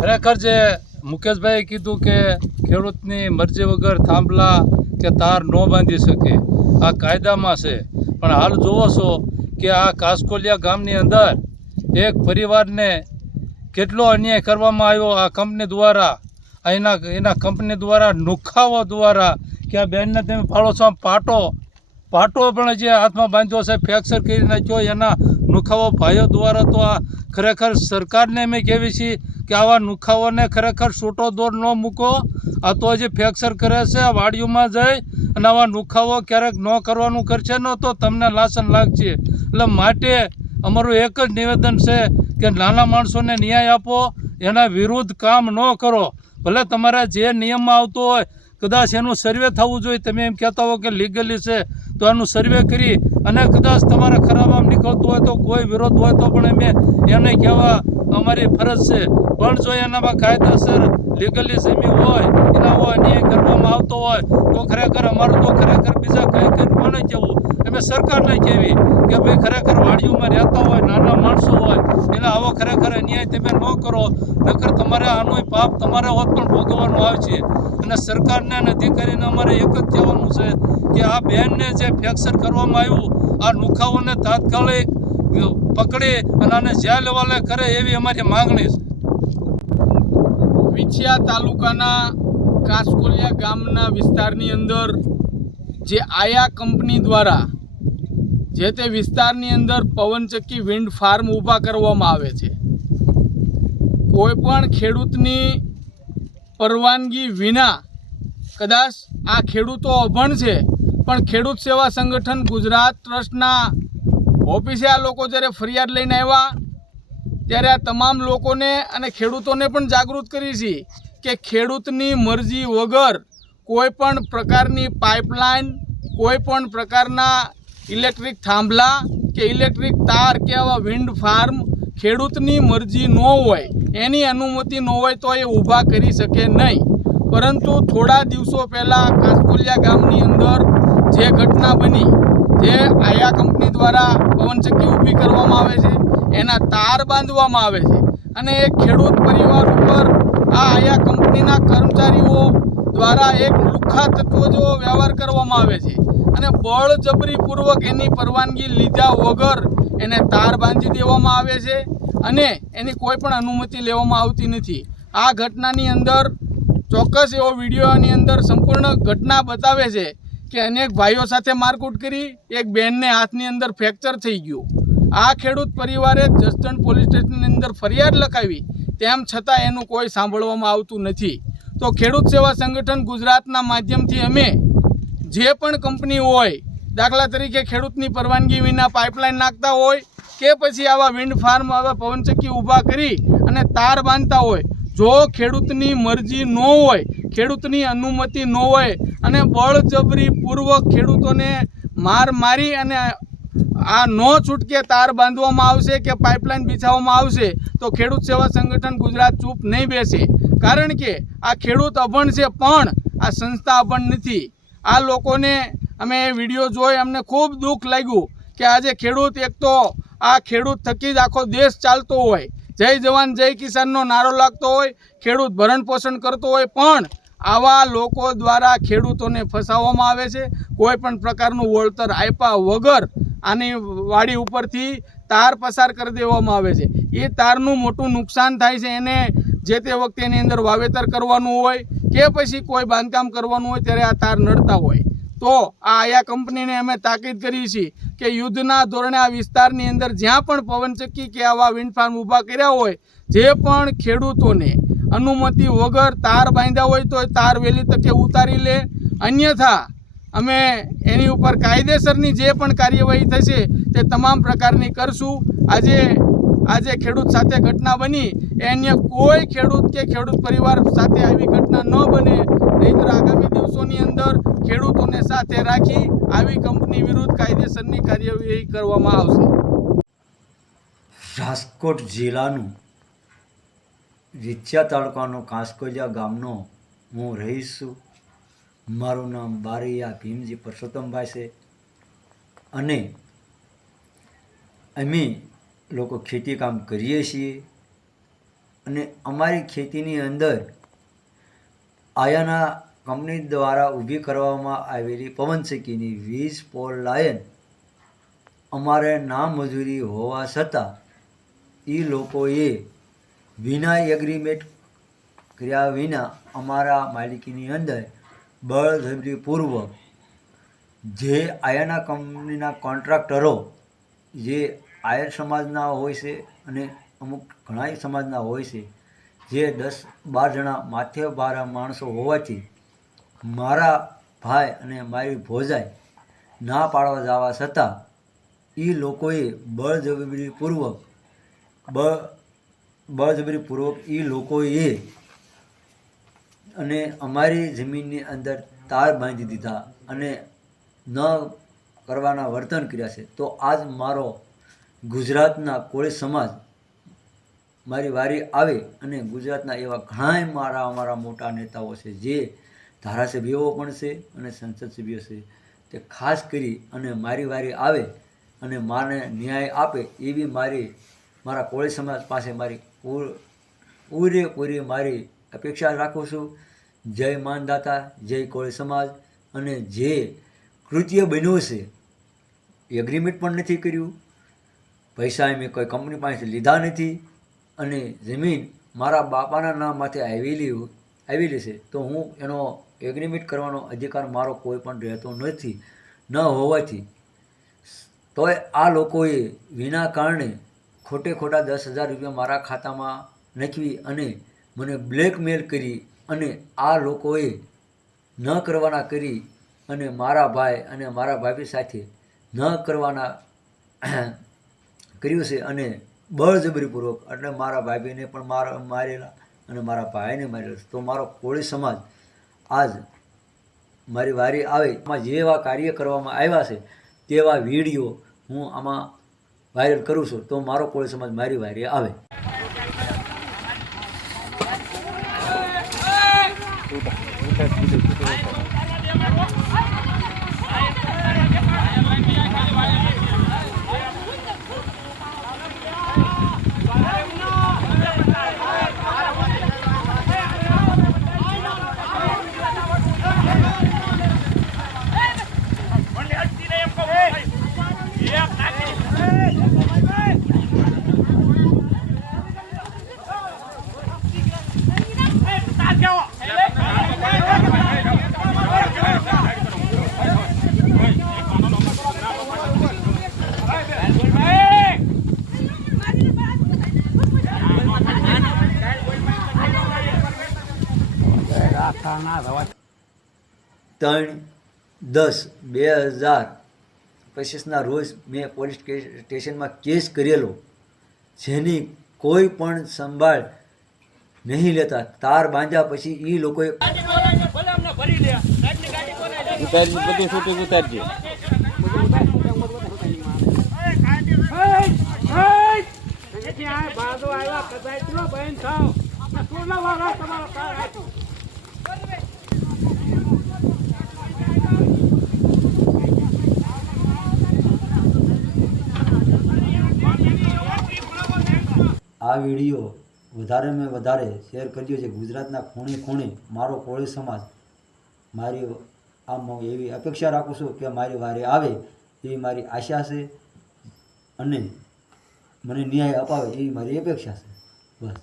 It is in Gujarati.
ખરેખર જે મુકેશભાઈએ કીધું કે ખેડૂતની મરજી વગર થાંભલા કે તાર ન બાંધી શકે, આ કાયદામાં છે. પણ હાલ જોવો છો કે આ કાસકોલિયા ગામની અંદર એક પરિવારને કેટલો અન્યાય કરવામાં આવ્યો આ કંપની દ્વારા, એના કંપની દ્વારા નુખાવો દ્વારા કે આ બેનને તમે ફાળો છો. પાટો પણ જે હાથમાં બાંધ્યો છે ફ્રેક્ચર કરી નાખ્યો એના નુખાવો ભાઈઓ દ્વારા. તો આ ખરેખર સરકારને અમે કહેવી છીએ કે આવા નુખાવોને ખરેખર છૂટો દોર ન મૂકો. આ તો હજી ફ્રેક્ચર કરે છે, વાડીઓમાં જઈ અને આવા નુખાવો ક્યારેક ન કરવાનું કરશે ને તો તમને લાસન લાગશે. એટલે માટે અમારું એક જ નિવેદન છે કે નાના માણસોને ન્યાય આપો, એના વિરુદ્ધ કામ ન કરો. ભલે તમારા જે નિયમમાં આવતો હોય કદાચ એનું સર્વે થવું જોઈએ. તમે એમ કહેતા હો કે લીગલી છે તો આનું સર્વે કરી અને કદાચ તમારે ખરાબ આમ નીકળતું હોય તો કોઈ વિરોધ હોય તો પણ અમે એને કહેવા અમારી ફરજ છે. પણ જો એનામાં કાયદેસર લીગલી જમીન હોય, એના અન્યાય કરવામાં આવતો હોય તો ખરેખર અમારું તો ખરેખર બીજા કંઈ કોને કહેવું, અમે સરકારને કહેવી કે ભાઈ ખરેખર વાડીઓમાં રહેતા હોય નાના માણસો હોય એને આવો ખરેખર અન્યાય તમે ન કરો, નકર તમારે આનું પાપ તમારે હોત પણ ભોગવવાનું આવશે. અને સરકારને અને અધિકારીને અમારે એક જ કહેવાનું છે કે આ બેનને જે ફ્રેક્ચર કરવામાં આવ્યું આ નુખાઓને તાત્કાલિક પકડી અને આને જેલ હવાલે કરે એવી અમારી માંગણી છે. વિછિયા તાલુકાના કાસકોલિયા ગામના વિસ્તારની અંદર જે આયા કંપની દ્વારા જે તે વિસ્તારની અંદર પવનચક્કી વિન્ડ ફાર્મ ઊભા કરવામાં આવે છે. કોઈ પણ ખેડૂતની પરવાનગી વિના, કદાચ આ ખેડૂતો અભણ છે પણ ખેડૂત સેવા સંગઠન ગુજરાત ટ્રસ્ટના ઓફિસે આ લોકો જ્યારે ફરિયાદ લઈને આવ્યા ત્યારે આ તમામ લોકોને અને ખેડૂતોને પણ જાગૃત કરી છે કે ખેડૂતની મરજી વગર કોઈ પણ પ્રકારની પાઇપલાઇન, કોઈ પણ પ્રકારના ઇલેક્ટ્રિક થાંભલા કે ઇલેક્ટ્રિક તાર કે આવા વિન્ડ ફાર્મ ખેડૂતની મરજી ન હોય, એની અનુમતિ ન હોય તો એ ઊભા કરી શકે નહીં. પરંતુ થોડા દિવસો પહેલાં કાસકોલિયા ગામની અંદર જે ઘટના બની, જે આયા કંપની દ્વારા પવનચક્કી ઊભી કરવામાં આવે છે, એના તાર બાંધવામાં આવે છે અને એક ખેડૂત પરિવાર ઉપર આ આયા કંપનીના કર્મચારીઓ દ્વારા એક લુખ્ખા તત્વો જેવો વ્યવહાર કરવામાં આવે છે અને બળજબરીપૂર્વક એની પરવાનગી લીધા વગર એને તાર બાંધી દેવામાં આવે છે અને એની કોઈ પણ અનુમતિ લેવામાં આવતી નથી. આ ઘટનાની અંદર ચોક્કસ એવો વિડીયોની અંદર સંપૂર્ણ ઘટના બતાવે છે કે અનેક ભાઈઓ સાથે મારકૂટ કરી એક બહેનને હાથની અંદર ફ્રેક્ચર થઈ ગયું. આ ખેડૂત પરિવારે જસદણ પોલીસ સ્ટેશનની અંદર ફરિયાદ લખાવી, તેમ છતાં એનું કોઈ સાંભળવામાં આવતું નથી. તો ખેડૂત સેવા સંગઠન ગુજરાતના માધ્યમથી અમે જે પણ કંપની હોય, દાખલા તરીકે ખેડૂતની પરવાનગી વિના પાઇપલાઇન નાખતા હોય કે પછી આવા વિન્ડ ફાર્મ, આવા પવનચક્કી ઊભા કરી અને તાર બાંધતા હોય, જો ખેડૂતની મરજી ન હોય, ખેડૂતની અનુમતિ ન હોય અને બળજબરીપૂર્વક ખેડૂતોને મારી અને આ નો છૂટકે તાર બાંધવામાં આવશે કે પાઇપલાઇન બિછાવવામાં આવશે તો ખેડૂત સેવા સંગઠન ગુજરાત ચૂપ નહીં બેસે. કારણ કે આ ખેડૂત અભણ છે પણ આ સંસ્થા અભણ નથી. આ લોકોને અમે વિડીયો જોઈ અમને ખૂબ દુઃખ લાગ્યું કે આજે ખેડૂત, એક તો આ ખેડૂત થકી જ આખો દેશ ચાલતો હોય, જય જવાન જય કિસાનનો નારો લાગતો હોય, ખેડૂત ભરણ પોષણ કરતો હોય, પણ આવા લોકો દ્વારા ખેડૂતોને ફસાવવામાં આવે છે. કોઈ પણ પ્રકારનું વળતર આપ્યા વગર આની વાડી ઉપરથી તાર પસાર કરી દેવામાં આવે છે. એ તારનું મોટું નુકસાન થાય છે. એને જે તે વખતે એની અંદર વાવેતર કરવાનું હોય કે પછી કોઈ બાંધકામ કરવાનું હોય ત્યારે આ તાર નડતા હોય. તો આ આયા કંપનીને અમે તાકીદ કરી છે કે યુદ્ધના ધોરણે આ વિસ્તારની અંદર જ્યાં પણ પવનચક્કી કે આવા વિન્ડ ફાર્મ ઊભા કર્યા હોય, જે પણ ખેડૂતોને અનુમતિ વગર તાર બાંધ્યા હોય તો તાર વહેલી તકે ઉતારી લે, અન્યથા અમે એની ઉપર કાયદેસરની જે પણ કાર્યવાહી થશે તે તમામ પ્રકારની કરશું. આજે ખેડૂત સાથે ઘટના બની એ અન્ય કોઈ ખેડૂત કે ખેડૂત પરિવાર સાથે આવી ઘટના ન બને, નહીંતર આગામી દિવસોની અંદર ખેડૂતોને સાથે રાખી આવી કંપની વિરુદ્ધ કાયદેસરની કાર્યવાહી કરવામાં આવશે. રાજકોટ જિલ્લાનું વિછિયા તાલુકાનો કાસકોલિયા ગામનો હું રહીશ છું. મારું નામ બારૈયા ભીમજી પરસોત્તમભાઈ છે અને અમે લોકો ખેતી કામ કરીએ છીએ. અને અમારી ખેતીની અંદર આયાના કંપની દ્વારા ઊભી કરવામાં આવેલી પવનચક્કીની વીજ પોલ લાયન અમારે નામંજૂરી હોવા છતાં એ લોકોએ વિના એગ્રીમેન્ટ કર્યા વિના અમારા માલિકીની અંદર બળજબરીપૂર્વક જે આયાના કંપનીના કોન્ટ્રાક્ટરો જે આયર સમાજના હોય છે અને અમુક ઘણા સમાજના હોય છે, જે 10-12 જણા માથે બારા માણસો હોવાથી મારા ભાઈ અને મારી ભોજાઈ ના પાડવા જવા છતાં એ લોકોએ બળજબરીપૂર્વક એ લોકોએ અને અમારી જમીનની અંદર તાર બાંધી દીધા અને ન કરવાના વર્તન કર્યા છે. તો આજ મારો ગુજરાતના કોળી સમાજ મારી વારી આવે અને ગુજરાતના એવા ઘણાય અમારા મોટા નેતાઓ છે, જે ધારાસભ્યો પણ છે અને સંસદ સભ્યો છે, તે ખાસ કરી અને મારી વારી આવે અને માને ન્યાય આપે એવી મારા કોળી સમાજ પાસે મારી પૂરેપૂરી મારી અપેક્ષા રાખું છું. જય માનદાતા, જય કોળી સમાજ. અને જે કૃત્ય બન્યું છે, એગ્રીમેન્ટ પણ નથી કર્યું, પૈસા મેં કોઈ કંપની પાસેથી લીધા નથી અને જમીન મારા બાપાના નામ માથે આવેલી છે, તો હું એનો એગ્રીમેન્ટ કરવાનો અધિકાર મારો કોઈ પણ રહેતો નથી. ન હોવાથી તોય આ લોકોએ વિના કારણે ખોટા 10,000 રૂપિયા મારા ખાતામાં નાખવી અને મને બ્લેકમેલ કરી અને આ લોકોએ ન કરવાના કરી અને મારા ભાઈ અને મારા ભાભી સાથે ન કરવાના કર્યું છે અને બળજબરીપૂર્વક એટલે મારા ભાભીને પણ મારેલા અને મારા ભાઈને મારેલા. તો મારો કોળી સમાજ આજ મારી વારી આવે આમાં જેવા કાર્ય કરવામાં આવ્યા છે તેવા વિડીયો હું આમાં વાયરલ કરું છું. તો મારો કોળી સમાજ મારી વારી આવે. ત્રણ 10/2025 રોજ મેં પોલીસ સ્ટેશનમાં કેસ કરેલો, જેની કોઈ પણ સંભાળ નહીં લેતા તાર બાંધ્યા પછી એ લોકોએ આ વિડીયો વધારેમાં વધારે શેર કરજો. છે ગુજરાતના ખૂણે ખૂણે મારો કોળી સમાજ મારી એવી અપેક્ષા રાખું છું કે મારી વારે આવે એવી મારી આશા છે અને મને ન્યાય અપાવે એવી મારી અપેક્ષા છે.